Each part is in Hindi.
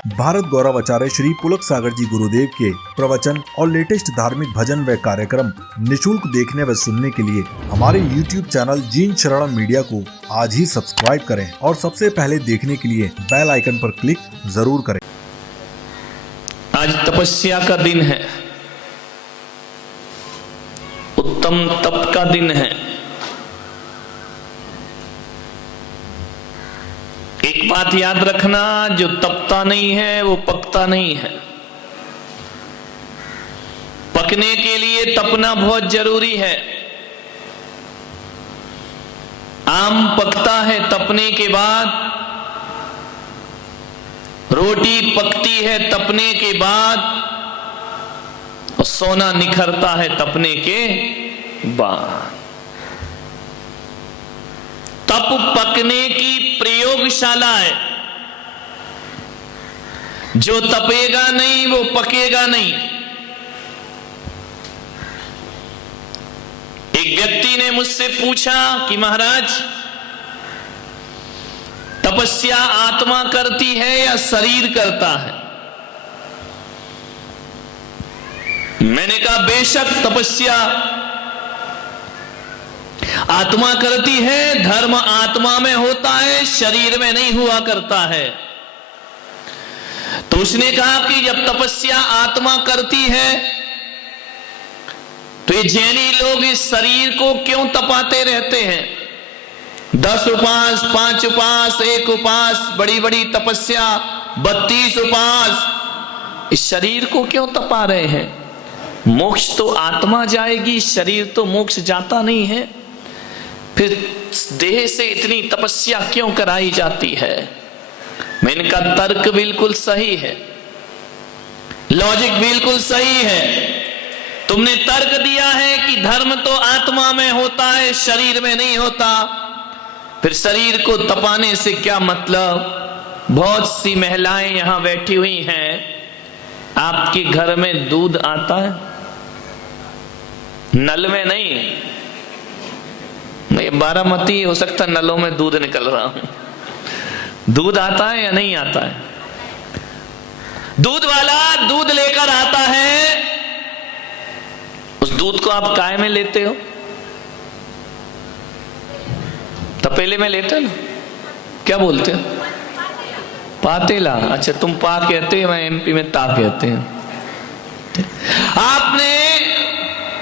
भारत गौरव आचार्य श्री पुलक सागर जी गुरुदेव के प्रवचन और लेटेस्ट धार्मिक भजन व कार्यक्रम निशुल्क देखने व सुनने के लिए हमारे YouTube चैनल जीन शरणम मीडिया को आज ही सब्सक्राइब करें और सबसे पहले देखने के लिए बेल आइकन पर क्लिक जरूर करें। आज तपस्या का दिन है, उत्तम तप का दिन है। एक बात याद रखना, जो तपता नहीं है वो पकता नहीं है। पकने के लिए तपना बहुत जरूरी है। आम पकता है तपने के बाद, रोटी पकती है तपने के बाद, और सोना निखरता है तपने के बाद। तप पकने की प्रयोगशाला है। जो तपेगा नहीं वो पकेगा नहीं। एक व्यक्ति ने मुझसे पूछा कि महाराज, तपस्या आत्मा करती है या शरीर करता है? मैंने कहा बेशक तपस्या आत्मा करती है, धर्म आत्मा में होता है, शरीर में नहीं हुआ करता है। तो उसने कहा कि जब तपस्या आत्मा करती है तो ये जैनी लोग इस शरीर को क्यों तपाते रहते हैं? 10 उपास, 5 उपास, 1 उपास, बड़ी बड़ी तपस्या, 32 उपास, इस शरीर को क्यों तपा रहे हैं? मोक्ष तो आत्मा जाएगी, शरीर तो मोक्ष जाता नहीं है। फिर देह से इतनी तपस्या क्यों कराई जाती है? मैंने कहा तर्क बिल्कुल सही है, लॉजिक बिल्कुल सही है। तुमने तर्क दिया है कि धर्म तो आत्मा में होता है, शरीर में नहीं होता। फिर शरीर को तपाने से क्या मतलब? बहुत सी महिलाएं यहां बैठी हुई हैं, आपके घर में दूध आता है? नल में नहीं, मैं बारामती हो सकता नलों में दूध निकल रहा हूं। दूध आता है या नहीं आता है? दूध वाला दूध लेकर आता है, उस दूध को आप काय में लेते हो? तपेले में लेते हो ना? क्या बोलते हो? पातेला। अच्छा, तुम पा कहते हो, मैं एमपी में ता कहते हैं। आपने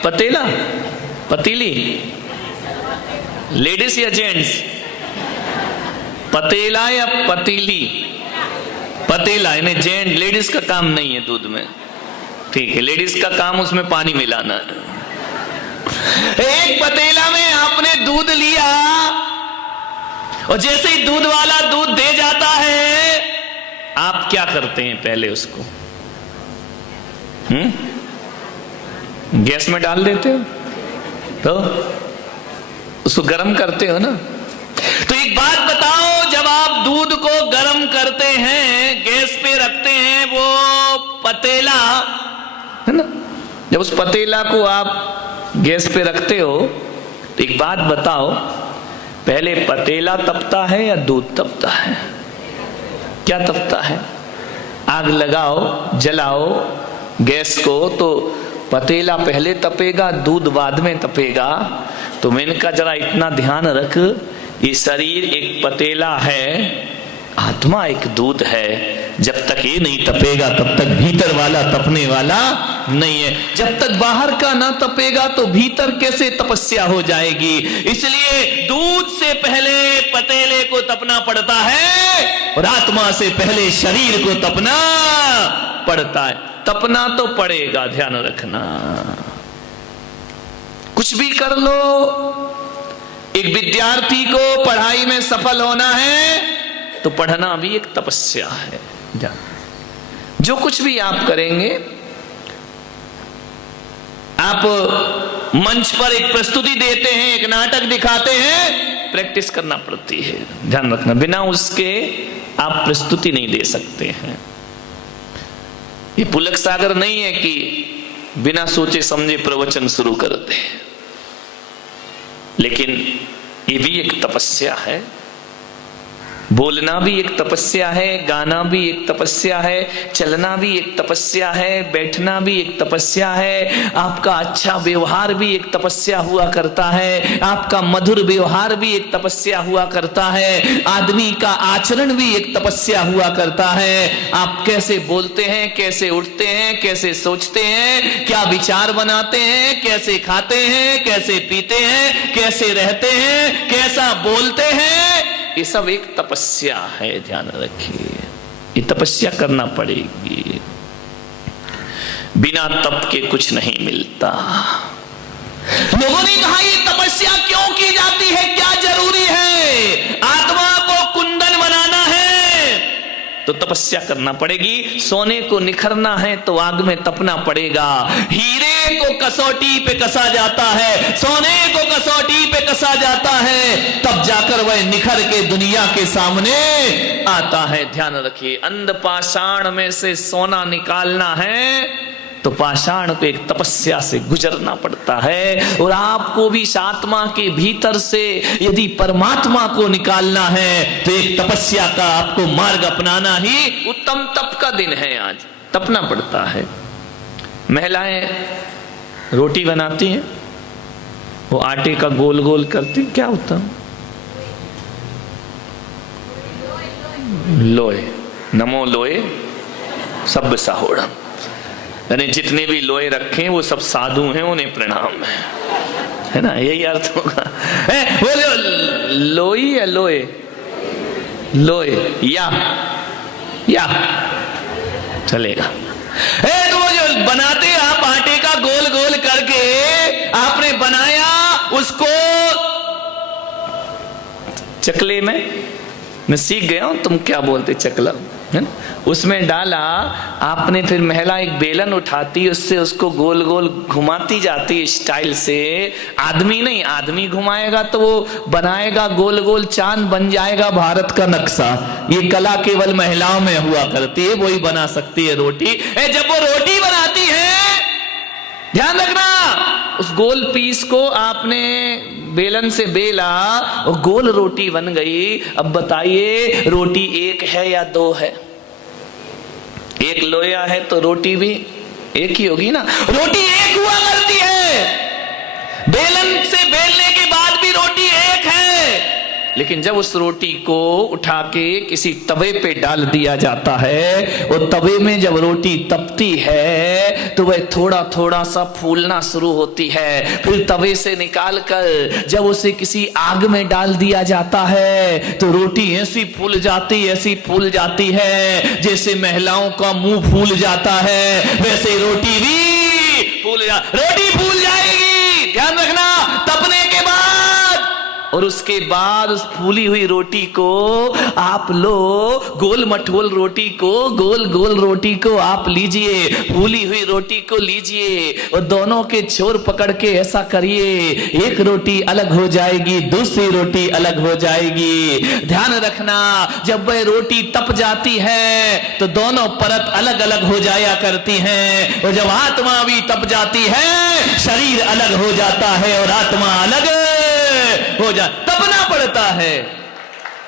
पतेला, पतीली, लेडीज या जेंट्स? पतेला या पतीली? पतेला, यानी जेंट, लेडीज का काम नहीं है दूध में। ठीक है, लेडीज का काम उसमें पानी मिलाना है। एक पतेला में आपने दूध लिया और जैसे ही दूध वाला दूध दे जाता है, आप क्या करते हैं? पहले उसको गैस में डाल देते हो, तो उसको गर्म करते हो ना। तो एक बात बताओ, जब आप दूध को गर्म करते हैं, गैस पे रखते हैं, वो पतेला है ना, जब उस पतेला को आप गैस पे रखते हो, तो एक बात बताओ, पहले पतेला तपता है या दूध तपता है? क्या तपता है? आग लगाओ, जलाओ गैस को, तो पतेला पहले तपेगा, दूध बाद में तपेगा। तो मैंने कहा जरा इतना ध्यान रख, ये शरीर एक पतेला है, आत्मा एक दूध है। जब तक ये नहीं तपेगा तब तक भीतर वाला तपने वाला नहीं है। जब तक बाहर का ना तपेगा तो भीतर कैसे तपस्या हो जाएगी? इसलिए दूध से पहले पतेले को तपना पड़ता है और आत्मा से पहले शरीर को तपना पड़ता है। तपना तो पड़ेगा, ध्यान रखना। कुछ भी कर लो, एक विद्यार्थी को पढ़ाई में सफल होना है तो पढ़ना भी एक तपस्या है। जो कुछ भी आप करेंगे, आप मंच पर एक प्रस्तुति देते हैं, एक नाटक दिखाते हैं, प्रैक्टिस करना पड़ती है, ध्यान रखना। बिना उसके आप प्रस्तुति नहीं दे सकते हैं। ये पुलक सागर नहीं है कि बिना सोचे समझे प्रवचन शुरू करते हैं, लेकिन ये भी एक तपस्या है। बोलना भी एक तपस्या है, गाना भी एक तपस्या है, चलना भी एक तपस्या है, बैठना भी एक तपस्या है, आपका अच्छा व्यवहार भी एक तपस्या हुआ करता है, आपका मधुर व्यवहार भी एक तपस्या हुआ करता है, आदमी का आचरण भी एक तपस्या हुआ करता है। आप कैसे बोलते हैं, कैसे उठते हैं, कैसे सोचते हैं, क्या विचार बनाते हैं, कैसे खाते हैं, कैसे पीते हैं, कैसे रहते हैं, कैसा बोलते हैं, ये सब एक तपस्या है। ध्यान रखिए, ये तपस्या करना पड़ेगी। बिना तप के कुछ नहीं मिलता। लोगों ने कहा ये तपस्या क्यों की जाती है, क्या जरूरी है? आत्मा को कुंदन बनाना है तो तपस्या करना पड़ेगी, सोने को निखरना है तो आग में तपना पड़ेगा। हीरे को कसौटी पे कसा जाता है, सोने को कसौटी पे कसा जाता है, तब जाकर वह निखर के दुनिया के सामने आता है। ध्यान रखिए, अंध पाषाण में से सोना निकालना है तो पाषाण को एक तपस्या से गुजरना पड़ता है। और आपको भी इस आत्मा के भीतर से यदि परमात्मा को निकालना है तो एक तपस्या का आपको मार्ग अपनाना ही उत्तम तप का दिन है। आज तपना पड़ता है। महिलाएं रोटी बनाती हैं, वो आटे का गोल गोल करती, क्या होता? लोए, नमो लोए सब साहोड़म, यानी जितने भी लोए रखे वो सब साधु हैं, उन्हें प्रणाम है ना, यही अर्थ होगा। वो लोई या लोए, लोए या चलेगा। तो वो जो बनाते आप आटे का गोल गोल करके आपने बनाया, उसको चकले में, मैं सीख गया हूं तुम क्या बोलते चकला, है ना, उसमें डाला आपने। फिर महिला एक बेलन उठाती, उससे उसको गोल गोल घुमाती जाती स्टाइल से। आदमी नहीं, आदमी घुमाएगा तो वो बनाएगा गोल गोल, चांद बन जाएगा भारत का नक्शा। ये कला केवल महिलाओं में हुआ करती है, वही बना सकती है रोटी। जब वो रोटी बनाती है, ध्यान रखना, उस गोल पीस को आपने बेलन से बेला और गोल रोटी बन गई। अब बताइए रोटी एक है या दो है? एक लोया है तो रोटी भी एक ही होगी ना। रोटी एक हुआ करती है, बेलन से बेलने के बाद भी रोटी एक है, लेकिन जब उस रोटी को उठा के किसी तवे पे डाल दिया जाता है, और तवे में जब रोटी तपती है तो वह थोड़ा थोड़ा सा फूलना शुरू होती है। फिर तवे से निकाल कर जब उसे किसी आग में डाल दिया जाता है तो रोटी ऐसी फूल जाती है जैसे महिलाओं का मुंह फूल जाता है, वैसे रोटी भी रोटी फूल जाएगी। ध्यान रखना, तपने के बाद। और उसके बाद उस फूली हुई रोटी को आप लो, गोल मटोल रोटी को, गोल गोल रोटी को आप लीजिए, फूली हुई रोटी को लीजिए और दोनों के छोर पकड़ के ऐसा करिए, एक रोटी अलग हो जाएगी, दूसरी रोटी अलग हो जाएगी। ध्यान रखना, जब वह रोटी तप जाती है तो दोनों परत अलग अलग हो जाया करती हैं, और जब आत्मा भी तप जाती है शरीर अलग हो जाता है और आत्मा अलग हो जा। तपना पड़ता है।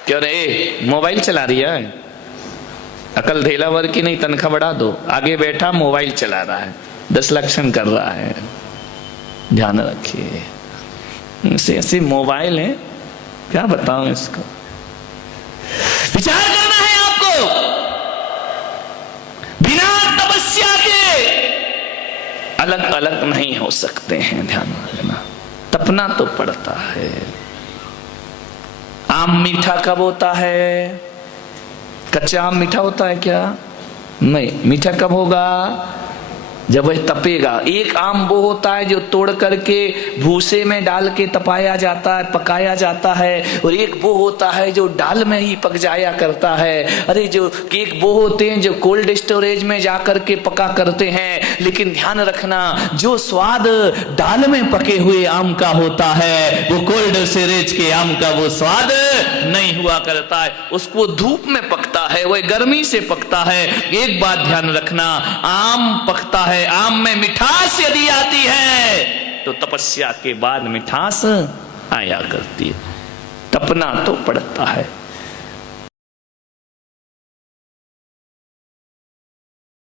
क्यों रे मोबाइल चला रही है, अकल धेलावर की नहीं, तनख्वाह बढ़ा दो। आगे बैठा मोबाइल चला रहा है, 10 लक्षण कर रहा है। ध्यान रखिए, ऐसे ऐसे मोबाइल है, क्या बताऊं इसको। विचार करना है आपको, बिना तपस्या के अलग अलग नहीं हो सकते हैं। ध्यान रखना, तपना तो पड़ता है। आम मीठा कब होता है? कच्चा आम मीठा होता है क्या? नहीं, मीठा कब होगा? जब वह तपेगा। एक आम वो होता है जो तोड़ करके भूसे में डाल के तपाया जाता है, पकाया जाता है, और एक वो होता है जो डाल में ही पक जाया करता है। अरे जो एक वो होते हैं जो कोल्ड स्टोरेज में जाकर के पका करते हैं, लेकिन ध्यान रखना, जो स्वाद डाल में पके हुए आम का होता है वो कोल्ड स्टोरेज के आम का वो स्वाद नहीं हुआ करता है। उसको धूप में पकता है, वह गर्मी से पकता है। एक बात ध्यान रखना, आम पकता है, आम में मिठास यदि आती है तो तपस्या के बाद मिठास आया करती है। तपना तो पड़ता है।